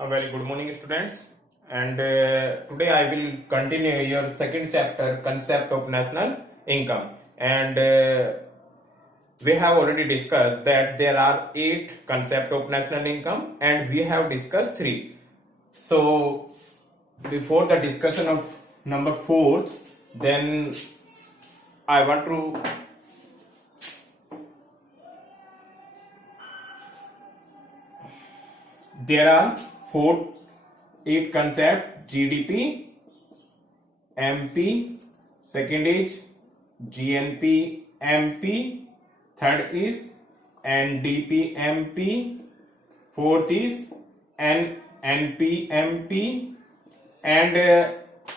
A very good morning, students. And today I will continue your second chapter, concept of national income. And we have already discussed that there are 8 concept of national income, and we have discussed 3. So before the discussion of number 4, then I want to there are 8 concept: GDP, MP, second is GNP MP, third is NDP MP, fourth is NP MP, and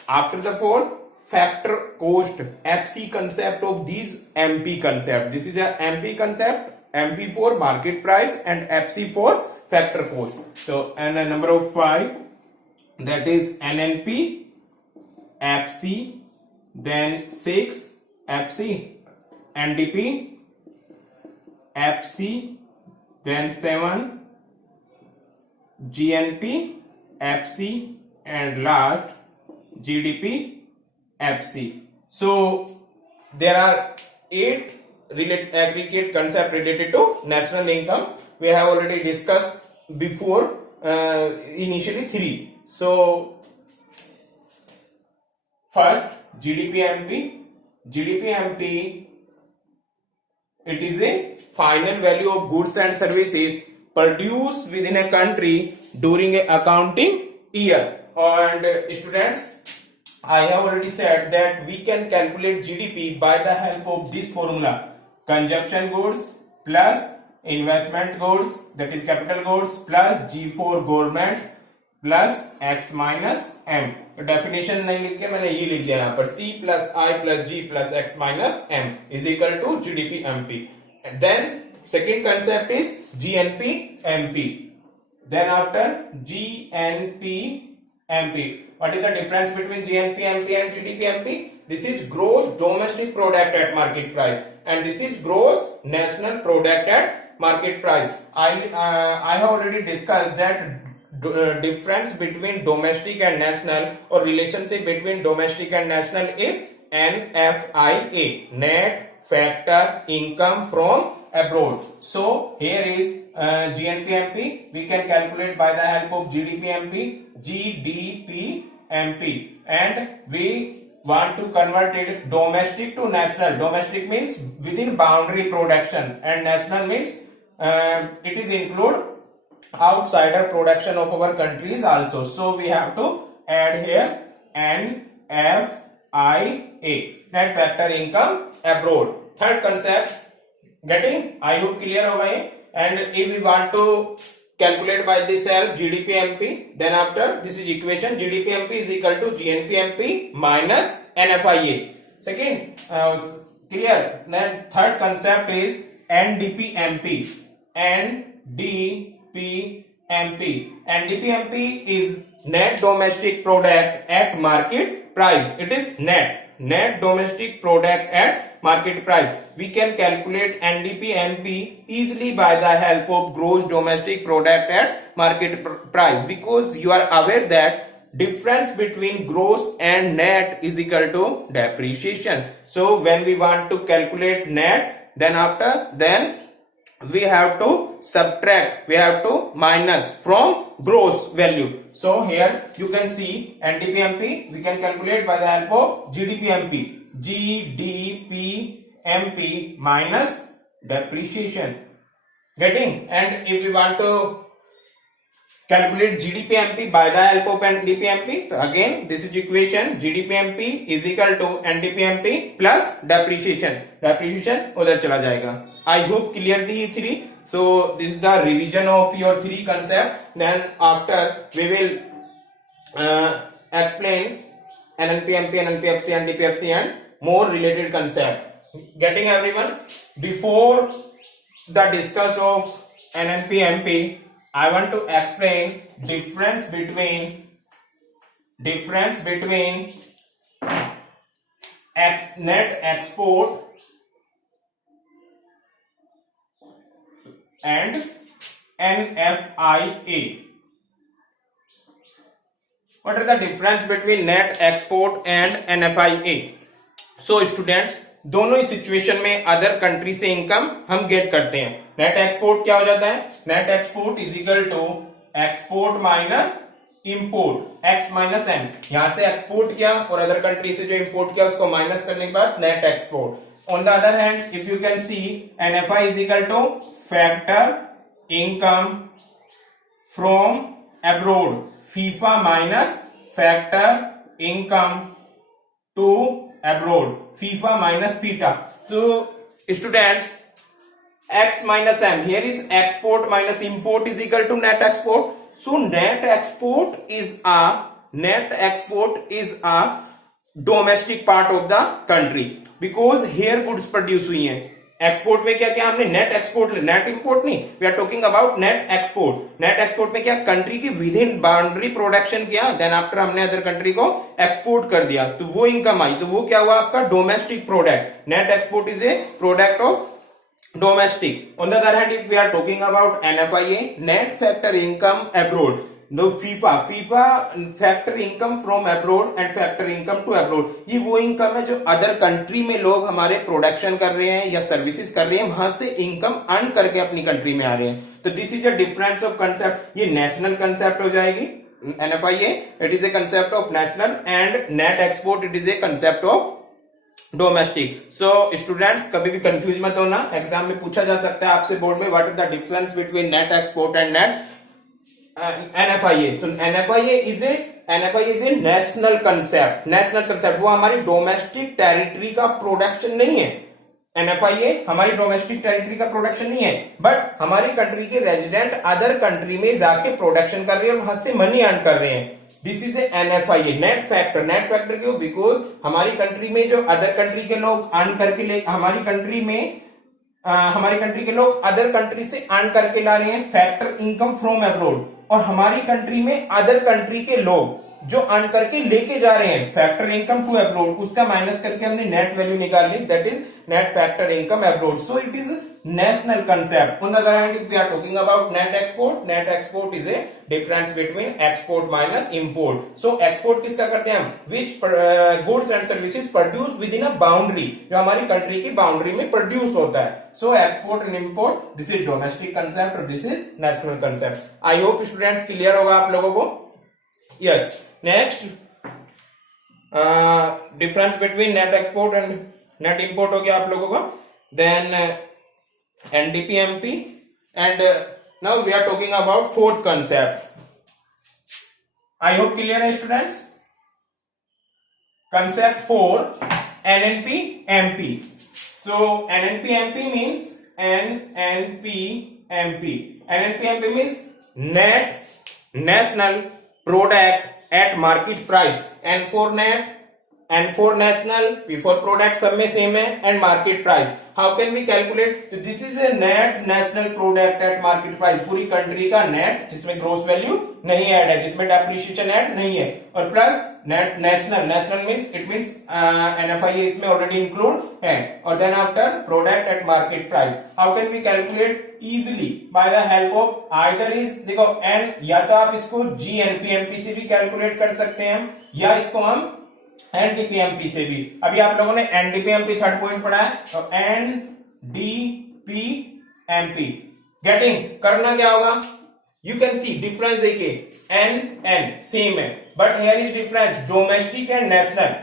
after the fourth, factor cost FC concept of these MP concept. This is a MP concept, MP for market price and FC for factor cost. So and a number of 5, that is NNP, FC, then 6 FC, NDP, FC, then 7 GNP, FC, and last GDP, FC. So there are 8 aggregate concept related to national income. We have already discussed before, initially 3. So first, GDP MP. GDP MP, it is a final value of goods and services produced within a country during a accounting year. And students, I have already said that we can calculate GDP by the help of this formula: consumption goods plus investment goods, that is capital goods, plus G for government plus X minus M. तो definition नहीं लिख के मैंने ये लिख दिया यहाँ पर, C plus I plus G plus X minus M is equal to GDP MP. Then second concept is GNP MP. Then after GNP MP. What is the difference between GNP MP and GDP MP? This is gross domestic product at market price, and this is gross national product at market price. I have already discussed that difference between domestic and national, or relationship between domestic and national, is NFIA, net factor income from abroad. So here is GNP MP. We can calculate by the help of GDP MP, GDP MP, and we want to convert it domestic to national. Domestic means within boundary production, and national means it is include outsider production of our countries also. So we have to add here NFIA, net factor income abroad. Third concept, getting? I hope clear होगा ये. And if we want to calculate by this help GDP MP, then after this is equation, GDP MP is equal to GNP MP minus NFIA. Second, clear? Then third concept is NDP MP. NDP MP. NDP MP is net domestic product at market price. It is net domestic product at market price. We can calculate NDP MP easily by the help of gross domestic product at market price, because you are aware that difference between gross and net is equal to depreciation. So when we want to calculate net, then we have to subtract, we have to minus from gross value. So here you can see NDP MP we can calculate by the help of GDP MP. GDP MP minus depreciation. Getting? And if we want to calculate GDP MP by the help of NDP MP, so again this is equation, GDP MP is equal to NDP MP plus depreciation. Depreciation उधर चला जाएगा. I hope clear the 3. So this is the revision of your 3 concept. Then after we will explain NNP MP, NNP FC, NDP FC, and more related concept. Getting everyone? Before the discuss of NNP MP, I want to explain difference between net export and NFIA. What are the difference between net export and NFIA? So students, दोनों ही situation में other country से income हम get करते हैं. Net export क्या हो जाता है? Net export is equal to export minus import X minus M. यहां से एक्सपोर्ट किया और अदर कंट्री से जो इंपोर्ट किया उसको माइनस करने के बाद net export. On the other hand, if you can see, NFI is equal to factor income from abroad, FIFA minus factor income to abroad, FIFA minus FITA. तो students, x minus m, here is export minus import is equal to net export. So net export is a domestic part of the country because here goods produce हुई हैं. Export में क्या क्या हमने net export, net import नहीं, we are talking about net export. Net export में क्या, country की विद इन बाउंड्री प्रोडक्शन किया, देन आफ्टर हमने अदर कंट्री को एक्सपोर्ट कर दिया, तो वो इनकम आई, तो वो क्या हुआ आपका domestic product. Net export is a product of domestic. On the other hand, if we are talking about NFIA, net factor income abroad, no FIFA factor income from abroad and factor income to abroad. ये वो income है जो other country में लोग हमारे production कर रहे हैं या सर्विसेज कर रहे हैं, वहां से इनकम अर्न करके अपनी कंट्री में आ रहे हैं. तो this is a difference of concept. ये नेशनल कंसेप्ट हो जाएगी NFIA, it is A concept of national, and net export it is A concept of domestic. So students, कभी भी कंफ्यूज मत होना, एग्जाम में पूछा जा सकता है आपसे बोर्ड में, what is the difference between net export and net NFIA. तो NFIA is a national concept. National concept वो हमारी डोमेस्टिक टेरिटरी का प्रोडक्शन नहीं है. एनएफआईए हमारी डोमेस्टिक टेरिटरी का प्रोडक्शन नहीं है, बट हमारी कंट्री के रेजिडेंट अदर कंट्री में जाके प्रोडक्शन कर रहे हैं और वहां से मनी अर्न कर रहे हैं. This is a NFIA. Net factor, net factor क्यों? बिकॉज हमारी कंट्री में जो अदर कंट्री के लोग अर्न करके ले, हमारी कंट्री के लोग अदर कंट्री से अर्न करके ला रहे हैं फैक्टर इनकम फ्रॉम अब्रोड, और हमारी कंट्री में अदर कंट्री के लोग जो अर्न करके लेके जा रहे हैं फैक्टर इनकम टू अब्रोड, उसका माइनस करके हमने नेट वैल्यू निकाल ली, that is net factor income abroad. So it is national concept. On the other hand, if we are talking about net export is a difference between export minus import. So export किसका करते हैं हम? Which goods and services produced within a boundary, जो हमारी country की boundary में produce होता है. So export and import, this is domestic concept और this is national concept. I hope students clear होगा आप लोगों को. Yes. Next, difference between net export and net import हो गया आप लोगों को. Then NDPMP, and now we are talking about fourth concept. I hope clear है students. Concept 4, NNP-MP. So NNP-MP means NNP-MP means net national product at market price, and for national, P for product सब में same है, and market price. How can we calculate? So this is a net national product at market price. पूरी country का net जिसमें gross value नहीं add है, जिसमें depreciation add नहीं है, और plus net national means it means NFIA इसमें ऑलरेडी इंक्लूड है, और then after product at market price. How can we calculate? Easily by the help of either is, देखो एन, या तो आप इसको जीएनपीएमपी से भी कैलकुलेट कर सकते हैं, या इसको हम एनडीपीएमपी से भी. अभी आप लोगों ने एनडीपीएमपी थर्ड पॉइंट पढ़ा है, तो एनडीपीएमपी गेटिंग करना क्या होगा? यू कैन सी डिफरेंस, देखिए एन सेम है, but here is difference domestic and national.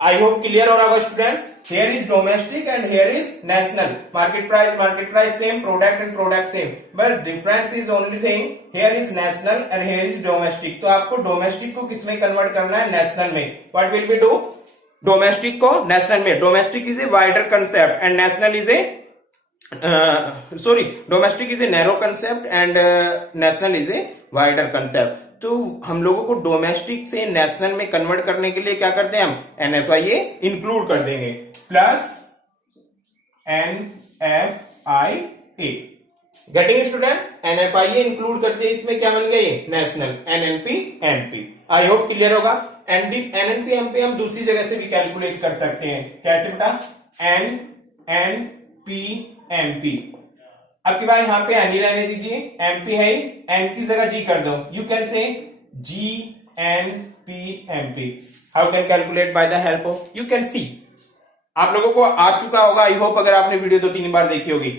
I hope clear हो रहा होगा students. Here is domestic and here is national. Market price same, product and product same, but difference is only thing here is national and here is domestic. तो आपको domestic को किसमें convert करना है? National में. What will be do? Domestic को national में. Domestic is a wider concept and national is a domestic is a narrow concept and national is a wider concept. तो हम लोगों को डोमेस्टिक से नेशनल में कन्वर्ट करने के लिए क्या करते हैं? हम एनएफआईए इंक्लूड कर देंगे plus NFIA. Getting student? NFIA include करते हैं, इसमें क्या बन गई? नेशनल. एनएनपी-एमपी. आई होप क्लियर होगा. एनएनपी-एमपी हम दूसरी जगह से भी कैलकुलेट कर सकते हैं. कैसे बेटा? एनएनपी-एमपी. अब की बार यहां पे एन ही रहने दीजिए, एमपी है, एन की जगह जी कर दो. You can say ji NPMP. How can calculate by the help of? You can see. आप लोगों को आ चुका होगा, आई होप, अगर आपने वीडियो 2-3 बार देखी होगी.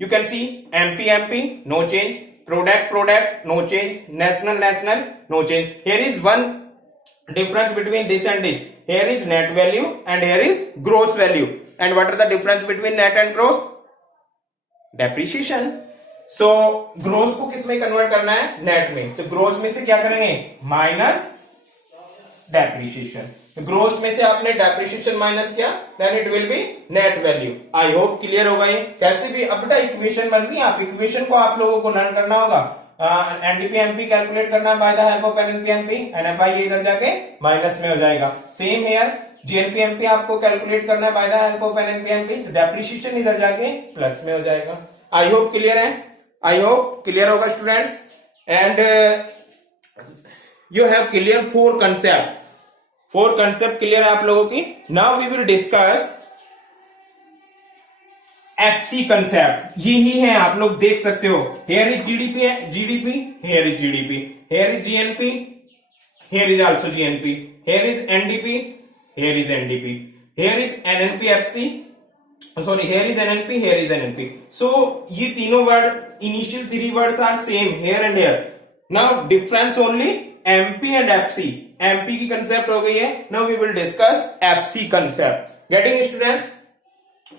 You can see MPMP, no change. Product, no change. National, no change. Here is one difference between this and this. Here is net value and here is gross value. And what are the difference between net and gross? Depreciation. So gross को किस में convert करना है? Net में. तो gross में से क्या करेंगे? Minus depreciation. ग्रोस में से आपने डेप्रिसिएशन माइनस किया, then it will be net value. I hope clear होगा ये. कैसे भी अब बेटा इक्वेशन बन रही है, आप इक्वेशन को आप लोगों को लर्न करना होगा. एनडीपीएमपी कैलकुलेट करना by the help of NPMP. NFI ये इधर जाके माइनस में हो जाएगा. सेम हेयर जीएनपीएमपी आपको कैलकुलेट करना है बाय द हेल्प ऑफ एनपीएमपी. तो डेप्रिसिएशन इधर जाके प्लस में हो जाएगा. आई होप क्लियर है. आई होप क्लियर होगा students. And you have clear for concept clear है आप लोगों की. Now we will discuss FC concept. यही है, आप लोग देख सकते हो. Here is GDP, here is GDP, here is GNP, here is also GNP, here is NDP, here is NDP, here is NNP FC, sorry here is NNP, here is NNP. So ये तीनों word, initial 3 words are same, here and here. Now difference only MP and FC. MP की concept हो गई है. Now we will discuss FC concept. Getting students?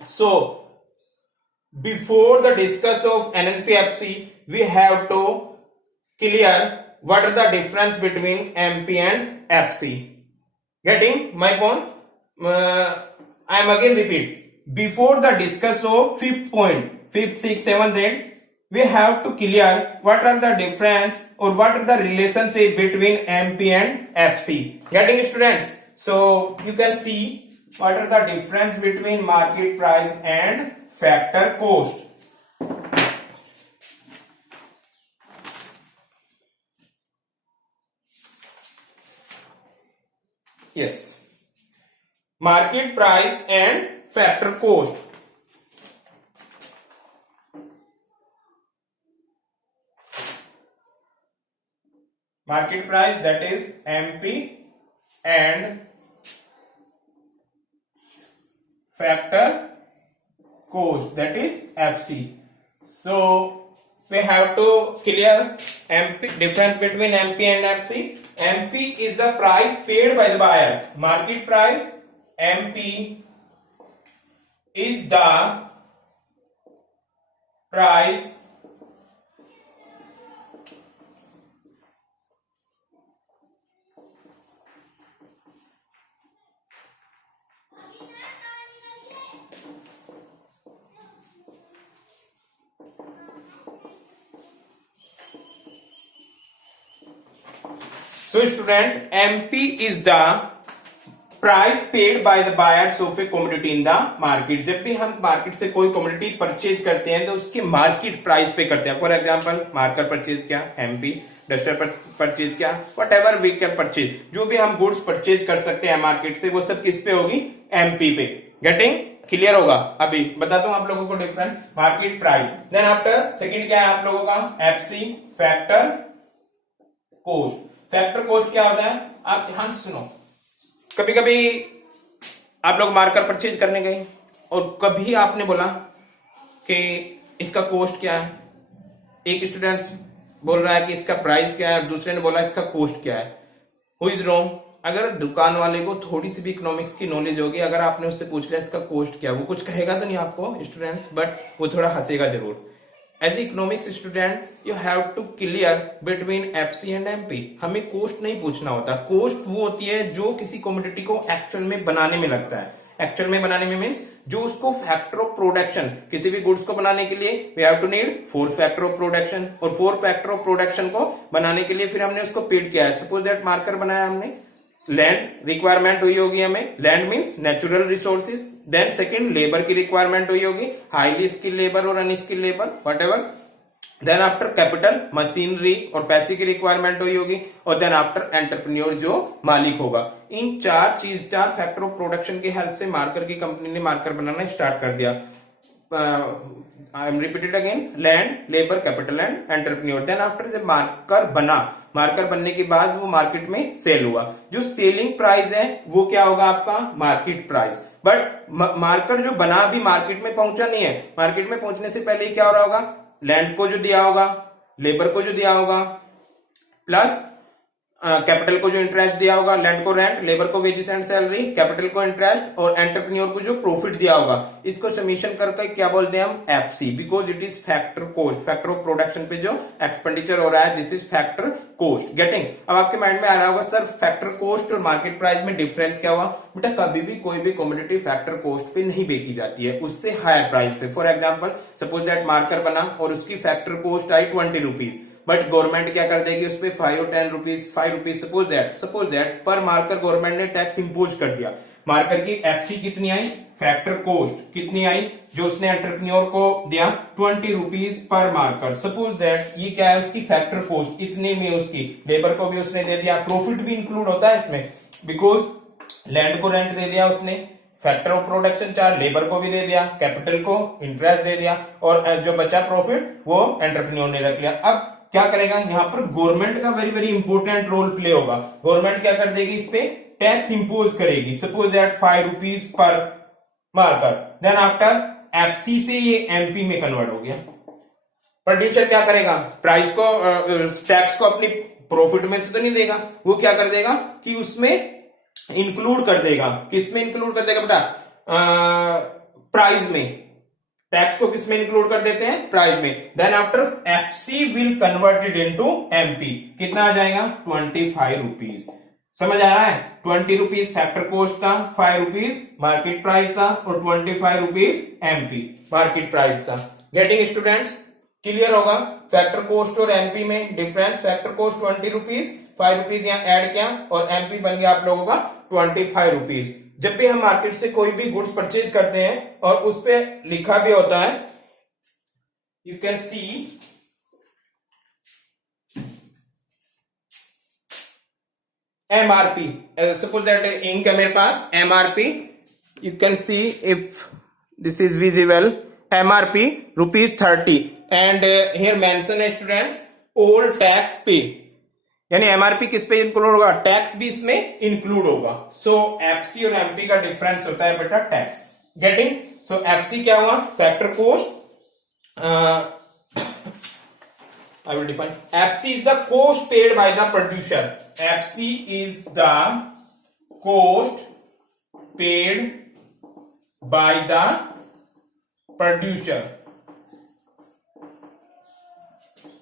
So before the discuss of NNPFC, we have to clear what are the difference between MP and FC. Getting my point? I am again repeat. Before the discuss of 5th point, 5th, 6th, 7th, 8th, we have to clear what are the difference or what are the relationship between MP and FC. Getting students? So you can see what are the difference between market price and factor cost. Yes, market price and factor cost. Market price, that is MP, and factor cost, that is FC. So we have to clear MP, difference between MP and FC. MP is the price paid by the buyer. Market price, MP is the price So student, MP is the price paid by the buyers of a commodity in the market. जब भी हम market से कोई commodity purchase करते हैं तो उसकी market price pay करते हैं. फॉर एग्जांपल मार्कर परचेज क्या, MP. डस्टर परचेज क्या, whatever we can purchase. जो भी हम गुड्स परचेज कर सकते हैं मार्केट से, वो सब किस पे होगी? MP पे. गेटिंग क्लियर होगा? अभी बताता हूं आप लोगों को different. Market price, then after second क्या है आप लोगों का? FC, factor cost. Factor cost क्या होता है? आप ध्यान से सुनो. कभी कभी आप लोग मार्कर परचेज करने गए और कभी आपने बोला कि इसका कोस्ट क्या है. एक स्टूडेंट बोल रहा है कि इसका प्राइस क्या है, दूसरे ने बोला इसका कोस्ट क्या है. Who is wrong? अगर दुकान वाले को थोड़ी सी भी इकोनॉमिक्स की नॉलेज होगी, अगर आपने उससे पूछ लिया इसका कोस्ट क्या, वो कुछ कहेगा तो नहीं आपको स्टूडेंट्स, बट वो थोड़ा हंसेगा जरूर. As economics student you have to clear between FC and MP. हमें कोस्ट नहीं पूछना होता. कोस्ट वो होती है जो किसी कमोडिटी को एक्चुअल में बनाने में लगता है. एक्चुअल में बनाने में मीन्स जो उसको फैक्टर ऑफ प्रोडक्शन, किसी भी गुड्स को बनाने के लिए we have to need 4 factor of production, और 4 फैक्टर ऑफ प्रोडक्शन को बनाने के लिए फिर हमने उसको पेड किया है. सपोज दैट मार्कर बनाया हमने, लैंड रिक्वायरमेंट हुई होगी हमें. Land means natural resources. Then second labour की रिक्वायरमेंट हुई होगी, हाईली स्किल लेबर और unskill labour, whatever. Then after capital, machinery और पैसे की रिक्वायरमेंट हुई होगी, और देन आफ्टर एंटरप्रेन्योर जो मालिक होगा. इन 4 फैक्टर ऑफ प्रोडक्शन की हेल्प से मार्कर की कंपनी ने मार्कर बनाना स्टार्ट कर दिया. I am repeated again, land, labour, capital and entrepreneur. Then after जब मार्कर बना, मार्कर बनने के बाद वो मार्केट में सेल हुआ, जो सेलिंग प्राइस है वो क्या होगा आपका मार्केट प्राइस। बट मार्कर जो बना अभी मार्केट में पहुंचा नहीं है, मार्केट में पहुंचने से पहले क्या हो रहा होगा, लैंड को जो दिया होगा, लेबर को जो दिया होगा, प्लस कैपिटल को जो इंटरेस्ट दिया होगा, लैंड को रेंट, लेबर को वेजेस एंड सैलरी, कैपिटल को इंटरेस्ट और एंटरप्रेन्योर को जो प्रॉफिट दिया होगा, इसको समीशन करके क्या बोलते हैं हम FC, because it is factor cost, factor of production पे जो एक्सपेंडिचर हो रहा है, this is factor cost. Getting? अब आपके माइंड में आ रहा होगा सर फैक्टर कोस्ट और मार्केट प्राइस में डिफरेंस क्या हुआ? बेटा कभी भी कोई भी कमोडिटी फैक्टर कोस्ट पे नहीं बेची जाती है, उससे हायर प्राइस पे। For example suppose that marker बना और उसकी factor cost I 20 rupees, but government क्या कर देगी उस पर 5 और 10 रुपीज, 5 रुपीज सपोज दैट पर मार्कर गवर्नमेंट ने टैक्स इंपोज कर दिया। मार्कर की एफसी कितनी आई, फैक्टर कोस्ट कितनी आई, जो उसने एंटरप्रेन्योर को दिया 20 rupees per marker. Suppose that ये क्या है उसकी फैक्टर कोस्ट, इतने में उसकी लेबर को भी उसने दे दिया, प्रॉफिट भी इंक्लूड होता है इसमें, बिकॉज लैंड को रेंट दे दिया उसने, factor of production charge labour को भी दे दिया, कैपिटल को इंटरेस्ट दे दिया, और जो बचा प्रॉफिट वो एंटरप्रेन्योर ने रख लिया। अब क्या करेगा यहाँ पर गवर्नमेंट का very very important role play होगा। गवर्नमेंट क्या कर देगी, इस पे टैक्स इंपोज करेगी, suppose that 5 rupees per marker. Then after FC से ये एमपी में कन्वर्ट हो गया। प्रोड्यूसर क्या करेगा, प्राइस को टैक्स को अपनी प्रॉफिट में से तो नहीं देगा, वो क्या कर देगा कि उसमें इंक्लूड कर देगा। किसमें इंक्लूड कर देगा बेटा? प्राइस में। टैक्स को किसमें इंक्लूड कर देते हैं? प्राइस में। Then after FC will converted into MP. कितना आ जाएगा? 25 रुपीज। समझ आ रहा है? 20 रुपीज फैक्टर कोस्ट था, 5 रुपीज मार्केट प्राइस था और 25 रुपीज एमपी मार्केट प्राइस था। Getting students? क्लियर होगा? फैक्टर कोस्ट और एमपी में difference. Factor cost 20 rupees, 5 rupees यहां ऐड किया और एमपी बन गया आप लोगों का 25 रुपीज। जब भी हम मार्केट से कोई भी गुड्स परचेज करते हैं और उस पे लिखा भी होता है, you can see MRP, suppose that ink है मेरे पास, MRP, you can see if this is visible, MRP ₹30 and here mention है स्टूडेंट्स ऑल टैक्स पे, यानी एमआरपी किस पे इंक्लूड होगा? टैक्स भी इसमें इंक्लूड होगा। सो एफसी और एमपी का डिफरेंस होता है बेटा टैक्स। गेटिंग? सो एफसी क्या हुआ? Factor cost, I will define. FC is the cost paid by the producer. FC is the cost paid by the producer.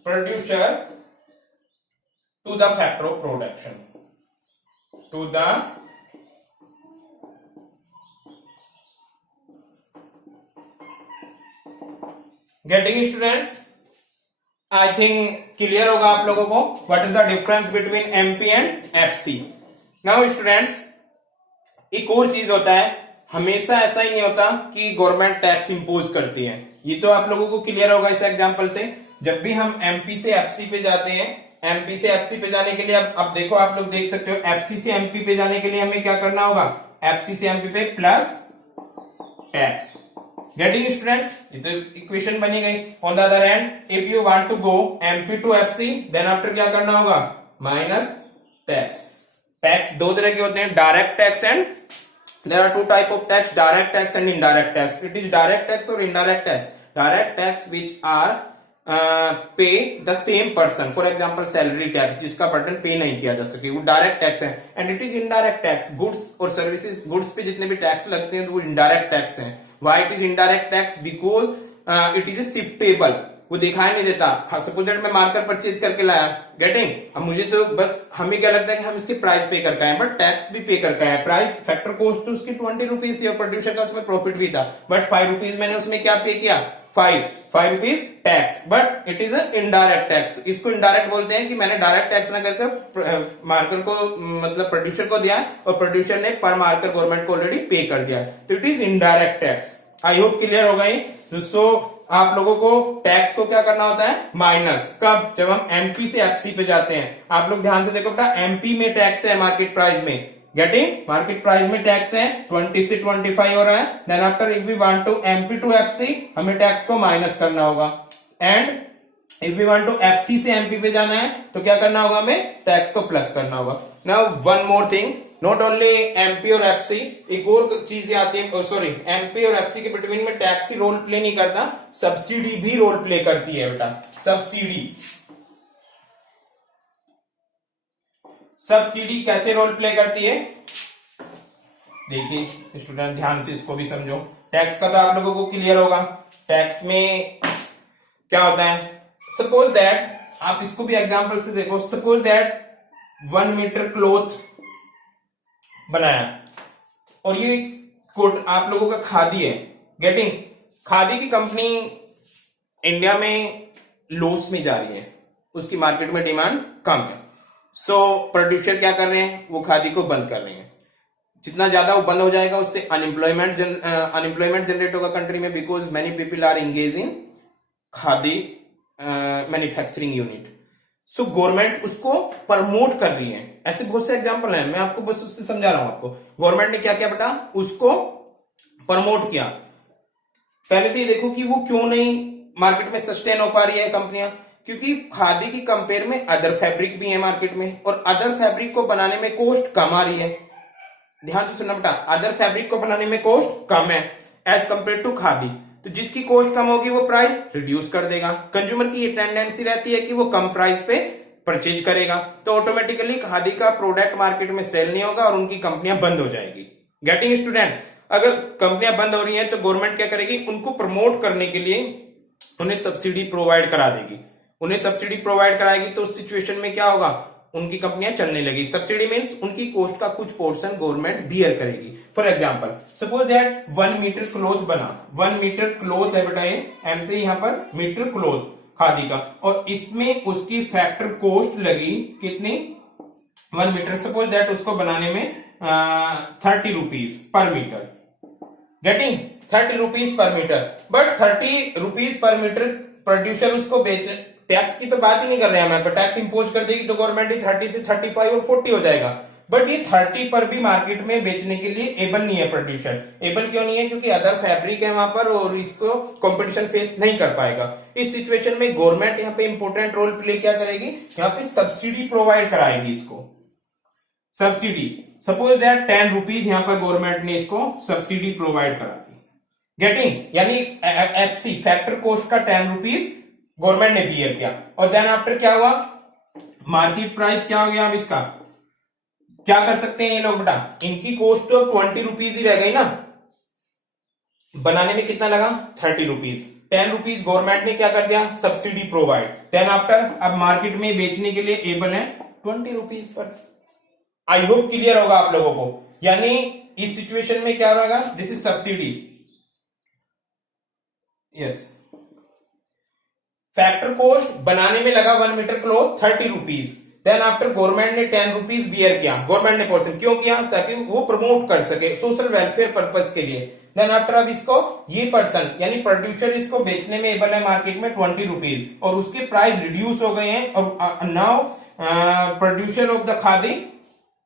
Producer to the factor of production. To the getting students? I think clear होगा आप लोगों को what is the difference between MP and FC. Now students, एक और चीज होता है, हमेशा ऐसा ही नहीं होता कि गवर्नमेंट टैक्स इंपोज करती है। ये तो आप लोगों को क्लियर होगा इस एग्जांपल से। जब भी हम एमपी से एफसी पे जाते हैं, एमपी से एफसी पे जाने के लिए अब देखो आप लोग देख सकते हो, एफसी से एमपी पे जाने के लिए हमें क्या करना होगा? एफसी से एमपी पे प्लस टैक्स। Getting students? ये तो इक्वेशन बनी गई। On the other end if you want to go MP to FC, then after क्या करना होगा? Minus tax. टैक्स दो तरह के होते हैं, direct tax and there are two type of tax, direct tax and indirect tax. It is direct tax और indirect tax. Direct tax which are pay the same person, for example salary tax जिसका burden pay नहीं किया जा सके, वो direct tax है। And it is indirect tax, goods और services, goods pay जितने भी टैक्स लगते हैं तो वो इनडायरेक्ट टैक्स है। Why it is indirect tax? Because it is a shiftable, वो दिखाई नहीं देता। हाँ, सपोज दैट मैं मार्कर परचेज करके लाया, गेटिंग? अब मुझे तो बस हमें क्या लगता है कि हम इसकी प्राइस पे करके आए, बट टैक्स भी पे करके आए। प्राइस फैक्टर कोस्ट तो उसकी 20 रुपीज थी और प्रोड्यूसर का उसमें प्रॉफिट भी था, बट 5 रुपीज मैंने उसमें क्या पे किया? 5 rupees tax, but it is indirect tax. इसको इनडायरेक्ट बोलते हैं कि मैंने डायरेक्ट टैक्स ना करके मार्कर को मतलब प्रोड्यूसर को दिया और प्रोड्यूसर ने पर मार्कर गवर्नमेंट को ऑलरेडी पे कर दिया, तो it is indirect tax. I hope clear होगा ये। दोस्तों आप लोगों को टैक्स को क्या करना होता है? माइनस। कब? जब हम एमपी से एफसी पे जाते हैं। आप लोग ध्यान से देखो बेटा, एमपी में टैक्स है मार्केट प्राइस में, गेटिंग मार्केट प्राइस में टैक्स है 20 से 25 हो रहा है। Then after if we want to MP to FC हमें टैक्स को माइनस करना होगा and if we want to FC से एमपी पे जाना है तो क्या करना होगा हमें टैक्स को प्लस करना होगा। Now one more thing, not only MP और एफसी, एक और चीज आती है, सॉरी एमपी और एफसी के बिटवीन में टैक्स ही रोल प्ले नहीं करता, सब्सिडी भी रोल प्ले करती है बेटा। सब्सिडी कैसे रोल प्ले करती है देखिए स्टूडेंट ध्यान से इसको भी समझो। टैक्स का तो आप लोगों को क्लियर होगा, टैक्स में क्या होता है। सपोज दैट आप इसको भी एग्जांपल से देखो, सपोज दैट 1 मीटर क्लॉथ बनाया और ये कोट आप लोगों का खादी है, गेटिंग खादी की कंपनी इंडिया में लॉस में जा रही है, उसकी मार्केट में डिमांड कम है। सो प्रोड्यूसर क्या कर रहे हैं, वो खादी को बंद कर रहे हैं। जितना ज्यादा वो बंद हो जाएगा उससे अनएम्प्लॉयमेंट जनरेट होगा कंट्री में, because many people are engage in khadi manufacturing unit. So government उसको प्रमोट कर रही है। ऐसे बहुत से एग्जांपल हैं, मैं आपको बस उससे समझा रहा हूं आपको। गवर्नमेंट ने क्या किया बेटा, उसको प्रमोट किया। पहले तो ये देखो कि वो क्यों नहीं मार्केट में सस्टेन हो पा रही है कंपनियां, क्योंकि खादी की कंपेयर में अदर फैब्रिक भी है मार्केट में और अदर फैब्रिक को बनाने में कॉस्ट कम आ रही है। ध्यान से सुनना बेटा, अदर फैब्रिक को बनाने में कॉस्ट कम है एज कंपेयर टू खादी। तो जिसकी कॉस्ट कम होगी वो प्राइस रिड्यूस कर देगा। कंज्यूमर की ये टेंडेंसी रहती है कि वो कम प्राइस पे परचेज करेगा, तो ऑटोमेटिकली खादी का प्रोडक्ट मार्केट में सेल नहीं होगा और उनकी कंपनियां बंद हो जाएगी। गेटिंग स्टूडेंट, अगर कंपनियां बंद हो रही हैं तो गवर्नमेंट क्या करेगी, उनको प्रमोट करने के लिए उन्हें सब्सिडी प्रोवाइड करा देगी। उन्हें सब्सिडी प्रोवाइड कराएगी तो उस सिचुएशन में क्या होगा, उनकी कंपनियां चलने लगी। सब्सिडी मीन्स उनकी कॉस्ट का कुछ पोर्शन गवर्नमेंट बियर करेगी। For example suppose that 1 metre cloth बना, 1 मीटर क्लोथ है बेटा, ये एम से यहां पर मीटर क्लोथ खादी का, और इसमें उसकी फैक्टर कॉस्ट लगी कितनी, 1 मीटर। सपोज दैट उसको बनाने में 30 rupees per metre, getting 30 rupees per metre. But 30 rupees per metre producer उसको बेच, टैक्स की तो बात ही नहीं कर रहे हैं, पर टैक्स इंपोज कर देगी तो गवर्नमेंट 30 से 35 और 40 हो जाएगा। बट ये 30 पर भी मार्केट में बेचने के लिए एबल नहीं है प्रोड्यूसर। एबल क्यों नहीं है, क्योंकि अदर फैब्रिक है वहां पर और इसको कंपटीशन फेस नहीं कर पाएगा। इस सिचुएशन में गवर्नमेंट यहाँ पे इंपोर्टेंट रोल प्ले क्या करेगी, यहाँ पे सब्सिडी प्रोवाइड कराएगी इसको। सब्सिडी सपोज दैट 10 रुपीज यहाँ पर गवर्नमेंट ने इसको सब्सिडी प्रोवाइड करा दी, गेटिंग यानी एफसी फैक्टर कॉस्ट का 10 रुपीज गवर्नमेंट ने बियर किया। और देन आफ्टर क्या हुआ, मार्केट प्राइस क्या हो गया, अब इसका क्या कर सकते हैं ये लोग बेटा, इनकी कॉस्ट तो 20 रुपीज ही रह गई ना, बनाने में कितना लगा 30 रुपीज, 10 रुपीज गवर्नमेंट ने क्या कर दिया, सब्सिडी प्रोवाइड। देन आफ्टर अब मार्केट में बेचने के लिए एबल है 20 रुपीज पर। आई होप क्लियर होगा आप लोगों को। यानी इस सिचुएशन में क्या होगा, this is subsidy, yes. Factor cost बनाने में लगा 1 metre cloth 30 rupees. Then after government ने 10 रुपीज बियर किया, गवर्नमेंट ने पोर्शन क्यों किया, ताकि वो प्रमोट कर सके सोशल वेलफेयर पर्पस के लिए। देन आफ्टर अब इसको ये पर्सन यानी प्रोड्यूसर इसको बेचने में एबल है मार्केट में 20 रुपीज और उसके प्राइस रिड्यूस हो गए हैं और now producer of the khadi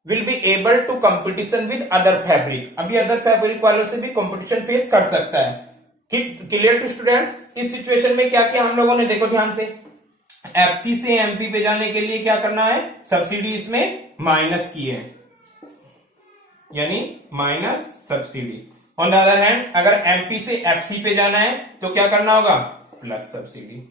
will be able to competition with other fabric. अभी अदर फैब्रिक वालों से भी कंपटीशन फेस कर सकता है। Clear to students. इस सिचुएशन में क्या किया हम लोगों ने, देखो ध्यान से, एफसी से एमपी पे जाने के लिए क्या करना है, सब्सिडी इसमें माइनस की है, यानी minus subsidy. On the other hand अगर एमपी से एफसी पे जाना है तो क्या करना होगा, प्लस सब्सिडी।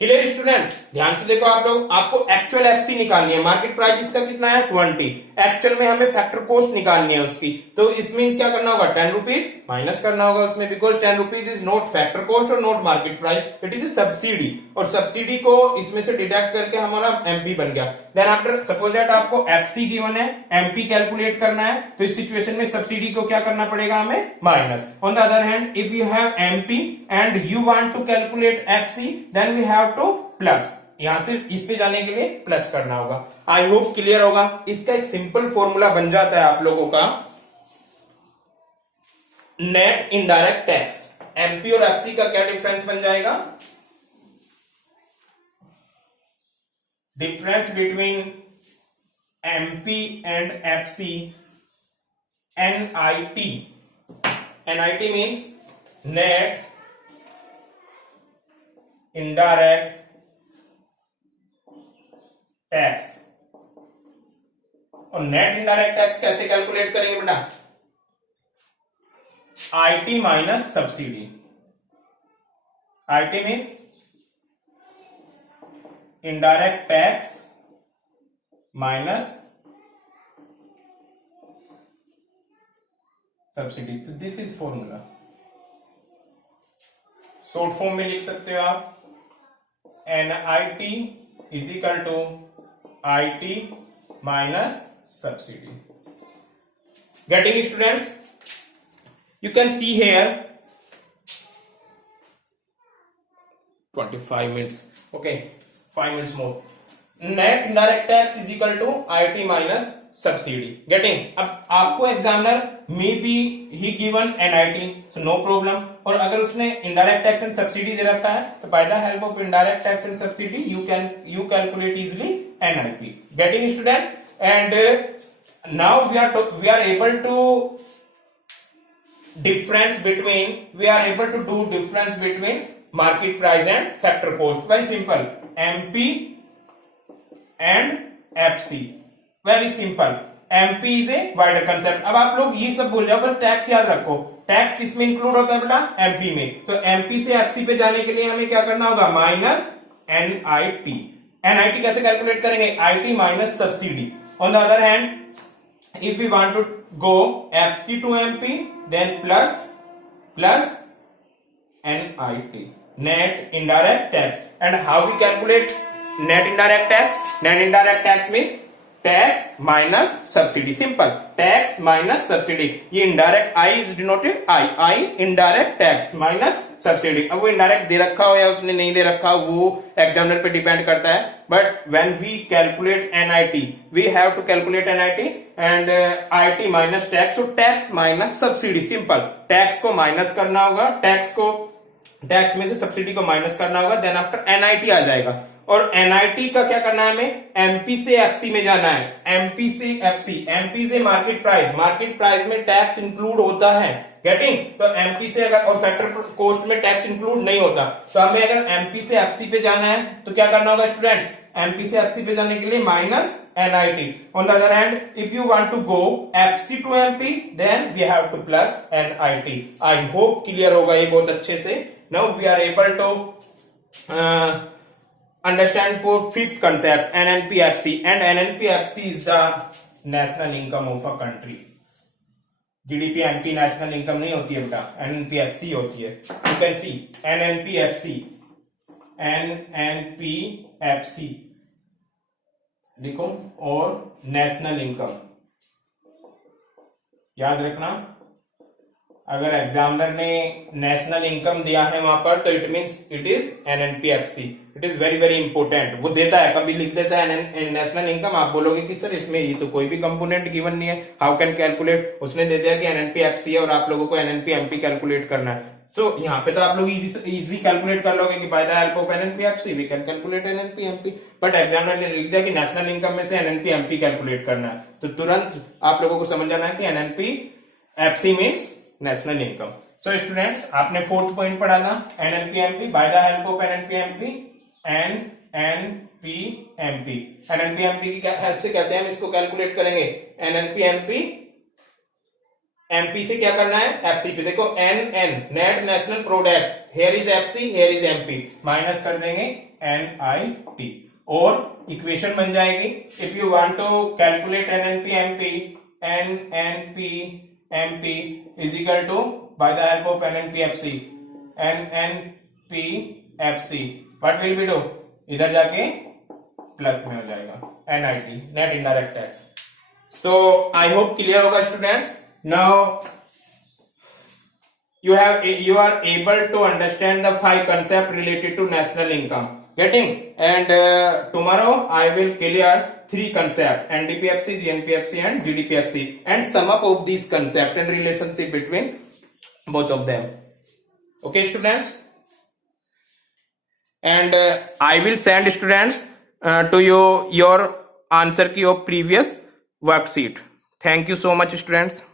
क्लियर स्टूडेंट्स, ध्यान से देखो आप लोग, आपको एक्चुअल एफसी निकालनी है, मार्केट प्राइस इसका कितना है 20, एक्चुअल में हमें फैक्टर कॉस्ट निकालनी है उसकी, तो इसमें क्या करना होगा 10 रुपीज माइनस करना होगा उसमें, because 10 rupees is not factor cost और not market price, it is subsidy, और सब्सिडी को इसमें से डिडक्ट करके हमारा एमपी बन गया। देन आफ्टर सपोज दैट आपको एफसी गिवन है, एमपी कैलकुलेट करना है, तो इस सिचुएशन में सब्सिडी को क्या करना पड़ेगा हमें, minus. On the other hand if you have MP and you want to calculate FC then we have to plus, यहां से इस पे जाने के लिए प्लस करना होगा। आई होप क्लियर होगा। इसका एक सिंपल फॉर्मूला बन जाता है आप लोगों का, नेट इनडायरेक्ट टैक्स। एमपी और एफसी का क्या डिफरेंस बन जाएगा, difference between MP and FC, NIT. NIT means net indirect tax. और नेट इनडायरेक्ट टैक्स कैसे कैलकुलेट करेंगे बेटा? IT minus subsidy. IT means indirect tax minus subsidy. तो this is formula. Short form में लिख सकते हो आप, NIT is equal to IT minus subsidy. Getting students? You can see here 25 minutes. Okay, 5 minutes more. Net indirect tax is equal to IT minus subsidy. Getting? अब आपको examiner may be he given NIT, so no problem. और अगर उसने indirect tax and subsidy दे रखा है तो by the help of indirect tax and subsidy you calculate easily NIP. Getting students? And now we are able to do difference between market price and factor cost. Very simple. MP and FC. Very simple. MP is a wider concept. अब आप लोग ये सब भूल जाओ, बस tax याद रखो। टैक्स किसमें इंक्लूड होता है बेटा? एमपी में। तो एमपी से एफसी पे जाने के लिए हमें क्या करना होगा? Minus NIT. एनआईटी कैसे कैलकुलेट करेंगे? IT minus subsidy. On the other hand, if we want to go FC to MP, then plus NIT, net indirect tax. And how we calculate net indirect tax? Net indirect tax means tax minus subsidy. Simple. Tax minus subsidy. ये indirect I is denoted I indirect tax minus subsidy. अब वो indirect दे रखा हो या उसने नहीं दे रखा, वो एग्जामिनर पे डिपेंड करता है. But when we calculate NIT, we have to calculate NIT and IT minus tax. So tax minus subsidy. Simple. Tax को माइनस करना होगा, टैक्स में से सब्सिडी को माइनस करना होगा, देन आफ्टर NIT आ जाएगा. और एनआईटी का क्या करना है? हमें एमपी से एफसी में जाना है. एमपी से एफसी. एमपी से मार्केट प्राइस में टैक्स इंक्लूड होता है. गेटिंग? तो एमपी से अगर, और फैक्टर कॉस्ट में टैक्स इंक्लूड नहीं होता, तो हमें अगर एमपी से एफसी पे जाना है तो क्या करना होगा स्टूडेंट्स? एमपी से एफसी पे जाने के लिए minus NIT. On the other hand, if you want to go FC to MP, then we have to plus NIT. I hope clear होगा ये बहुत अच्छे से. Now we are able to understand for fifth concept, NNPFC. And NNPFC is the national income of a country. GDP MP national income नहीं होती है बेटा, NNPFC होती है. You can see NNPFC लिखो, और नेशनल इनकम याद रखना. अगर एग्जामिनर ने नेशनल इनकम दिया है वहां पर, तो it means it is NNPFC. It is very very important. वो देता है, कभी लिख देता है नेशनल इनकम, आप बोलोगे कि सर इसमें ये तो कोई भी कंपोनेंट गिवन नहीं है, हाउ कैन कैलकुलेट? उसने दे दिया कि NNPFC है और आप लोगों को NNPMP कैलकुलेट करना है. सो यहाँ पे तो आप लोग इजी कैलकुलेट कर लोगे कि by the help of NNPFC we can calculate NNPMP. But examiner ने लिख दिया कि नेशनल इनकम में से NNPMP कैलकुलेट करना है, तो तुरंत आप लोगों को समझ जाना है कि NNPFC means national income. So students, आपने फोर्थ पॉइंट पढ़ा था NNPMP. Bye the help of NNPMP NNPMP की हेल्प से कैसे हम इसको कैलकुलेट करेंगे? NNPMP MP से क्या करना है? FC पे. देखो NN net national product, here is FC, here is MP, minus कर देंगे NIT और इक्वेशन बन जाएगी. If you want to calculate NNPMP is equal to, by the help of NNPFC, what will we do? इधर जाके plus में हो जाएगा NIT, net indirect tax. So I hope clear होगा students. Now you are able to understand the 5 concepts related to national income. Getting? And tomorrow I will clear 3 concepts: NDPFC, GNPFC and GDPFC, and sum up of these concepts and relationship between both of them. Okay students? And I will send students to you your answer की of previous worksheet. Thank you so much students.